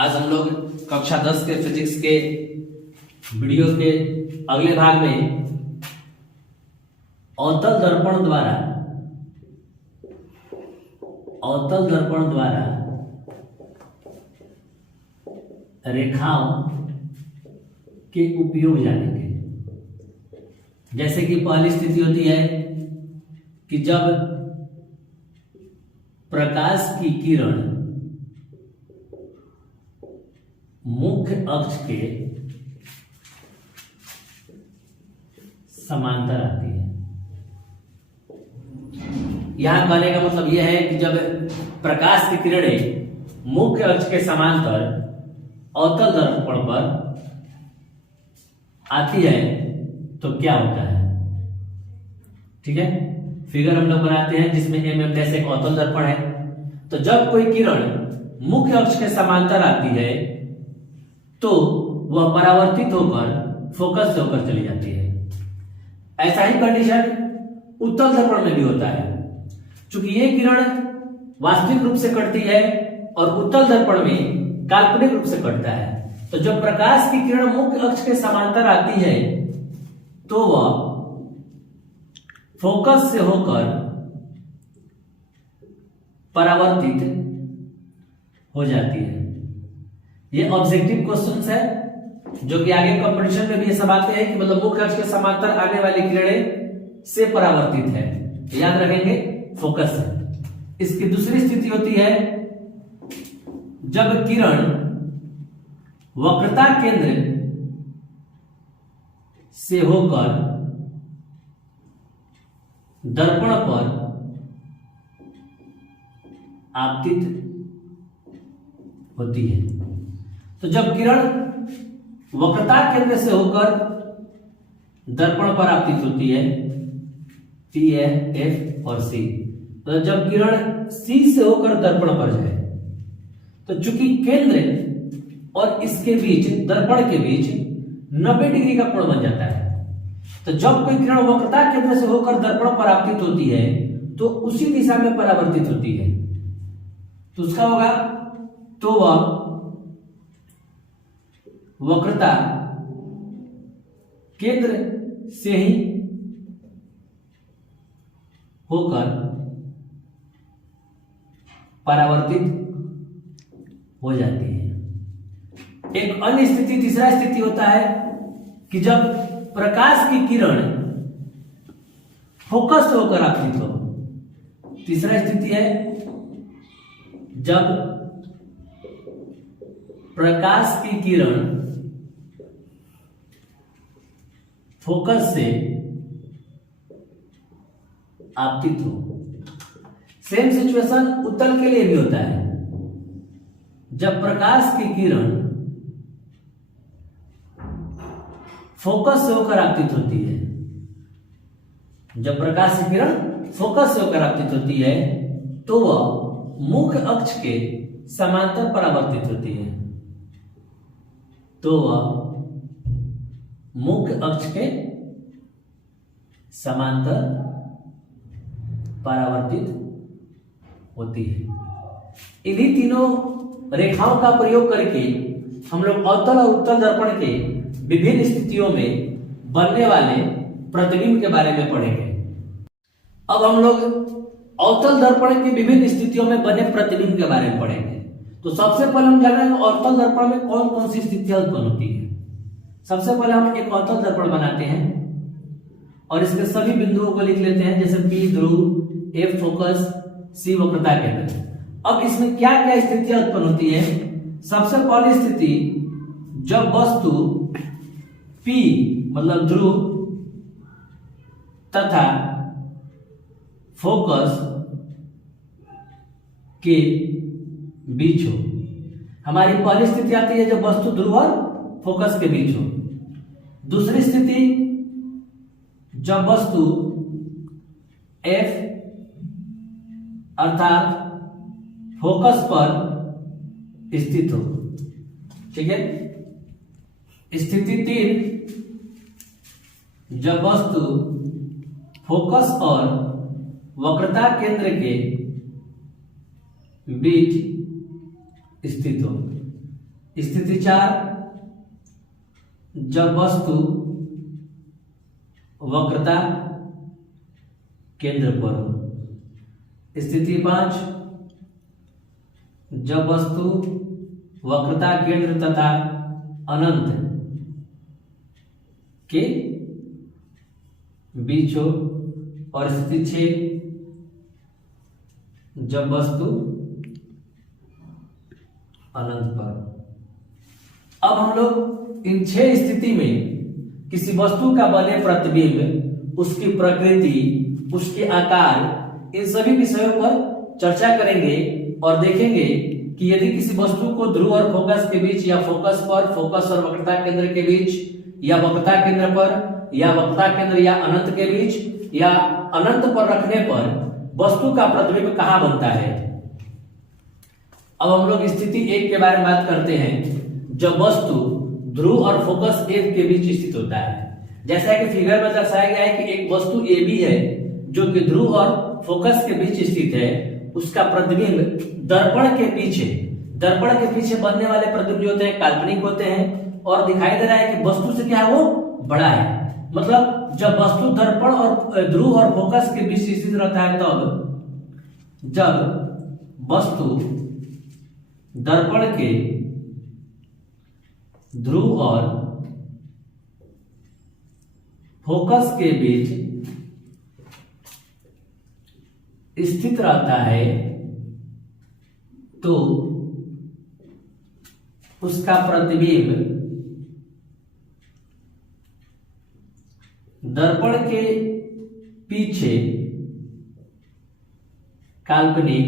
आज हम लोग कक्षा 10 के फिजिक्स के वीडियो के अगले भाग में अवतल दर्पण द्वारा रेखाओं के उपयोग जानेंगे। जैसे कि पहली स्थिति होती है कि जब प्रकाश की किरण मुख्य अक्ष के समांतर आती है। यहां कहने का मतलब यह है कि जब प्रकाश की किरणें मुख्य अक्ष के समांतर अवतल दर्पण पर आती है तो क्या होता है। ठीक है, फिगर हम लोग बनाते हैं जिसमें mm जैसे एक अवतल दर्पण है। तो जब कोई किरण मुख्य अक्ष के समांतर आती है तो वह परावर्तित होकर फोकस से होकर चली जाती है। ऐसा ही कंडीशन उत्तल दर्पण में भी होता है। चूंकि ये किरण वास्तविक रूप से कटती है और उत्तल दर्पण में काल्पनिक रूप से कटता है। तो जब प्रकाश की किरण मुख्य अक्ष के समांतर आती है तो वह फोकस से होकर परावर्तित हो जाती है। ये ऑब्जेक्टिव क्वेश्चंस है जो कि आगे कंपटीशन में भी ये सब आते हैं कि मतलब मुख्य अक्ष के समांतर आने वाली किरणें से परावर्तित है। याद रखेंगे फोकस से। इसकी दूसरी स्थिति होती है जब किरण वक्रता केंद्र से होकर दर्पण पर आपतित होती है। तो जब किरण वक्रता केंद्र से होकर दर्पण पर आपतित होती है P है, F और C। तो जब किरण C से होकर दर्पण पर जाए तो चूंकि केंद्र और इसके बीच दर्पण के बीच 90 डिग्री का कोण बन जाता है। तो जब कोई किरण वक्रता केंद्र से होकर दर्पण पर आपतित होती है तो उसी दिशा में परावर्तित होती है। तो उसका होगा तो वह वक्रता केंद्र से ही होकर परावर्तित हो जाती है। एक अन्य स्थिति, तीसरा स्थिति होता है कि जब प्रकाश की किरण फोकस से होकर आपतित हो। तीसरा स्थिति है जब प्रकाश की किरण फोकस से आपतित हो। सेम सिचुएशन उत्तल के लिए भी होता है। जब प्रकाश की किरण फोकस से होकर आपतित होती है, जब प्रकाश की किरण फोकस से होकर आपतित होती है तो वह मुख्य अक्ष के समांतर परावर्तित होती है। तो वह मुख्य अक्ष के समांतर परावर्तित होती है। इन्हीं तीनों रेखाओं का प्रयोग करके हम लोग अवतल और उत्तल दर्पण के विभिन्न स्थितियों में बनने वाले प्रतिबिंब के बारे में पढ़ेंगे। अब हम लोग अवतल दर्पण की विभिन्न स्थितियों में बने प्रतिबिंब के बारे में पढ़ेंगे। तो सबसे पहले हम जानेंगे अवतल दर्पण में कौन कौन सी स्थितियां उत्पन्न होती है। सबसे पहले हम एक अवतल दर्पण बनाते हैं और इसके सभी बिंदुओं को लिख लेते हैं, जैसे P ध्रुव, F फोकस, C वक्रता केंद्र। अब इसमें क्या क्या स्थितियां उत्पन्न होती है। सबसे पहली स्थिति जब वस्तु P मतलब ध्रुव तथा फोकस के बीच हो। हमारी पहली स्थिति आती है जब वस्तु ध्रुव और फोकस के बीच हो। दूसरी स्थिति जब वस्तु F अर्थात फोकस पर स्थित हो। ठीक है। स्थिति 3 जब वस्तु फोकस और वक्रता केंद्र के बीच स्थित हो। स्थिति 4, जब वस्तु वक्रता केंद्र पर हो। स्थिति 5, जब वस्तु वक्रता केंद्र तथा अनंत के बीच हो। और स्थिति 6, जब वस्तु अनंत पर हो। अब हम लोग इन 6 स्थिति में किसी वस्तु का बने प्रतिबिंब, उसकी प्रकृति, उसके आकार, इन सभी विषयों पर चर्चा करेंगे और देखेंगे कि यदि किसी वस्तु को ध्रुव और फोकस के बीच, या फोकस पर, फोकस और वक्रता केंद्र के बीच, या वक्रता केंद्र पर, या वक्रता केंद्र या अनंत के बीच, या अनंत पर रखने पर वस्तु का प्रतिबिंब कहां बनता है। अब हम लोग स्थिति 1 के बारे में बात करते हैं, जब वस्तु ध्रुव और फोकस एक के बीच स्थित होता है। जैसा कि फिगर में दर्शाया गया है कि एक वस्तु ए बी है जो कि ध्रुव और फोकस के बीच स्थित है, उसका प्रतिबिंब दर्पण के पीछे बनने वाले प्रतिबिंब होते हैं काल्पनिक होते हैं, और दिखाई दे रहा है कि वस्तु से क्या है, वो बड़ा है। मतलब जब वस्तु दर्पण और ध्रुव और फोकस के बीच स्थित रहता है, तब जब वस्तु दर्पण के ध्रुव और फोकस के बीच स्थित रहता है, तो उसका प्रतिबिंब दर्पण के पीछे काल्पनिक,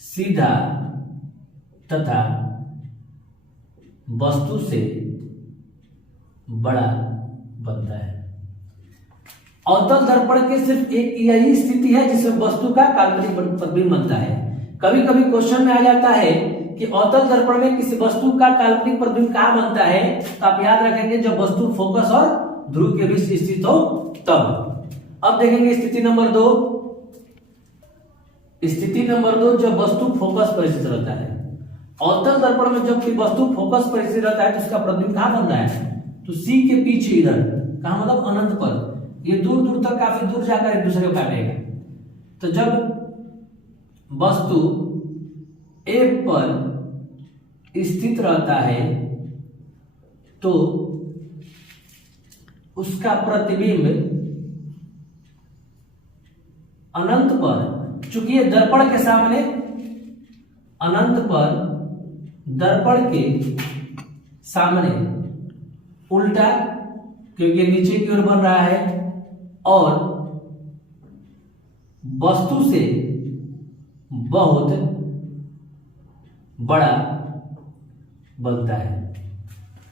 सीधा तथा वस्तु से बड़ा बनता है। अवतल दर्पण के सिर्फ एक यही स्थिति है जिसमें वस्तु का काल्पनिक प्रतिबिंब बनता है। कभी कभी क्वेश्चन में आ जाता है कि अवतल दर्पण में किसी वस्तु का काल्पनिक प्रतिबिंब कहां बनता है, तो आप याद रखेंगे जब वस्तु फोकस और ध्रुव के बीच स्थित हो तब। अब देखेंगे स्थिति नंबर 2। स्थिति नंबर 2, जब वस्तु फोकस पर स्थित रहता है। अवतल दर्पण में जब वस्तु फोकस पर स्थित रहता है तो उसका प्रतिबिंब कहां बन रहा है, तो सी के पीछे इधर, कहां मतलब अनंत पर। ये दूर दूर तक, काफी दूर जाकर एक दूसरे को काटेगा। तो जब वस्तु ए पर स्थित रहता है तो उसका प्रतिबिंब अनंत पर, चूंकि ये दर्पण के सामने, अनंत पर दर्पण के सामने उल्टा, क्योंकि नीचे की ओर बन रहा है, और वस्तु से बहुत बड़ा बनता है।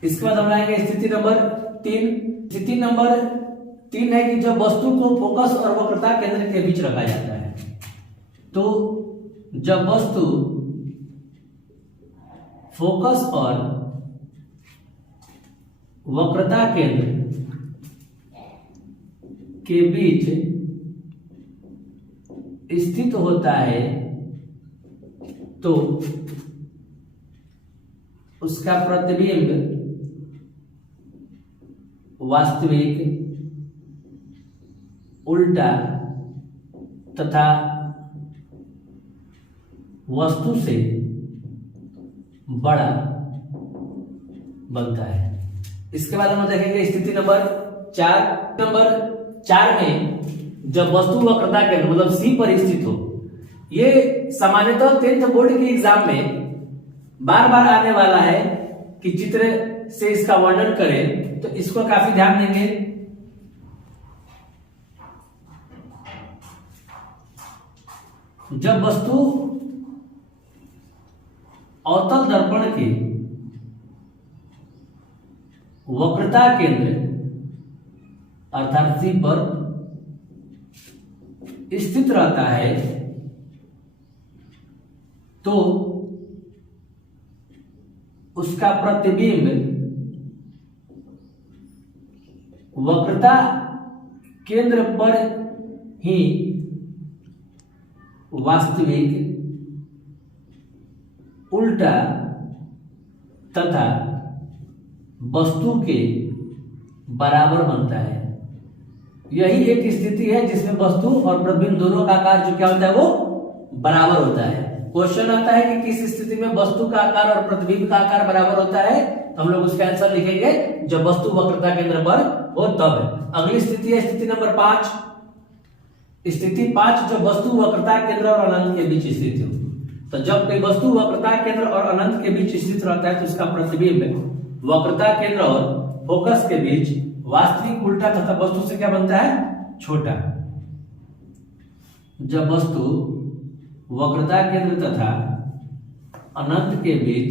इसके बाद हम आएंगे स्थिति नंबर 3। स्थिति नंबर 3 है कि जब वस्तु को फोकस और वक्रता केंद्र के बीच रखा जाता है, तो जब वस्तु फोकस और वक्रता केंद्र के बीच स्थित होता है, तो उसका प्रतिबिंब वास्तविक, उल्टा तथा वस्तु से बड़ा बनता है। इसके बाद हम देखेंगे स्थिति नंबर 4। नंबर 4 में जब वस्तु वक्रता केंद्र मतलब सी पर स्थित हो। ये सामान्यतः 10th बोर्ड के एग्जाम में बार बार आने वाला है कि चित्र से इसका वर्णन करें, तो इसको काफी ध्यान देंगे। जब वस्तु अवतल दर्पण के वक्रता केंद्र अर्थात सी पर स्थित रहता है, तो उसका प्रतिबिंब वक्रता केंद्र पर ही वास्तविक, उल्टा तथा वस्तु के बराबर बनता है। यही एक स्थिति है जिसमें वस्तु और प्रतिबिंब दोनों का आकार जो क्या होता है वो बराबर होता है। क्वेश्चन आता है कि किस स्थिति में वस्तु का आकार और प्रतिबिंब का आकार बराबर होता है, तो हम लोग उसका आंसर लिखेंगे जब वस्तु वक्रता केंद्र पर हो तब। अगली स्थिति है स्थिति नंबर 5। स्थिति 5 जब वस्तु वक्रता केंद्र और अनंत के बीच स्थित हो। तो जब कोई वस्तु वक्रता केंद्र और अनंत के बीच स्थित रहता है तो उसका प्रतिबिंब वक्रता केंद्र और फोकस के बीच वास्तविक उल्टा तथा वस्तु से क्या बनता है छोटा। जब वस्तु वक्रता केंद्र तथा अनंत के बीच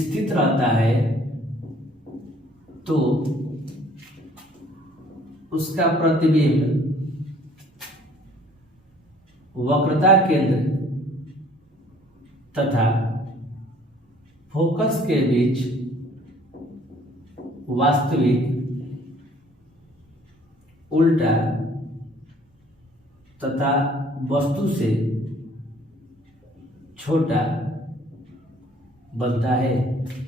स्थित रहता है तो उसका प्रतिबिंब वक्रता केंद्र तथा फोकस के बीच वास्तविक उल्टा तथा वस्तु से छोटा बनता है।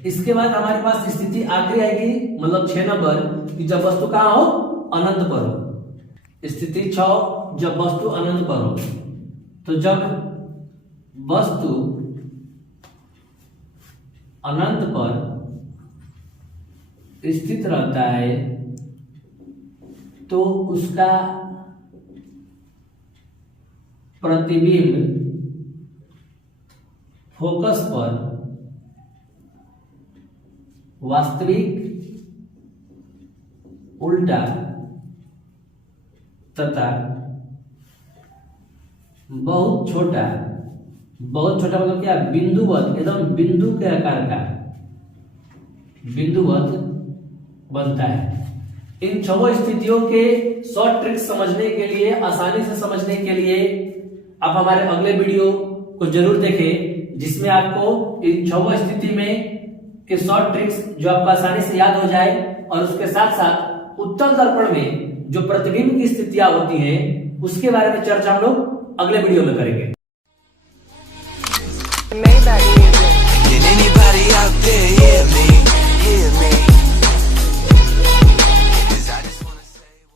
इसके बाद हमारे पास स्थिति आखिरी आएगी, मतलब 6 नंबर, कि जब वस्तु कहां हो अनंत पर हो। स्थिति 6 जब वस्तु अनंत पर हो। तो जब वस्तु अनंत पर स्थित रहता है तो उसका प्रतिबिंब फोकस पर वास्तविक उल्टा तथा बहुत छोटा मतलब क्या बिंदुवत, एकदम बिंदु के आकार का बिंदुवत बनता है। इन 6 स्थितियों के शॉर्ट ट्रिक समझने के लिए, आसानी से समझने के लिए आप हमारे अगले वीडियो को जरूर देखें, जिसमें आपको इन 6 स्थिति में के शॉर्ट ट्रिक्स जो आपको आसानी से याद हो जाए, और उसके साथ साथ उत्तल दर्पण में जो प्रतिबिंब की स्थितियां होती हैं उसके बारे में चर्चा हम लोग अगले वीडियो में करेंगे। Can anybody out there hear me?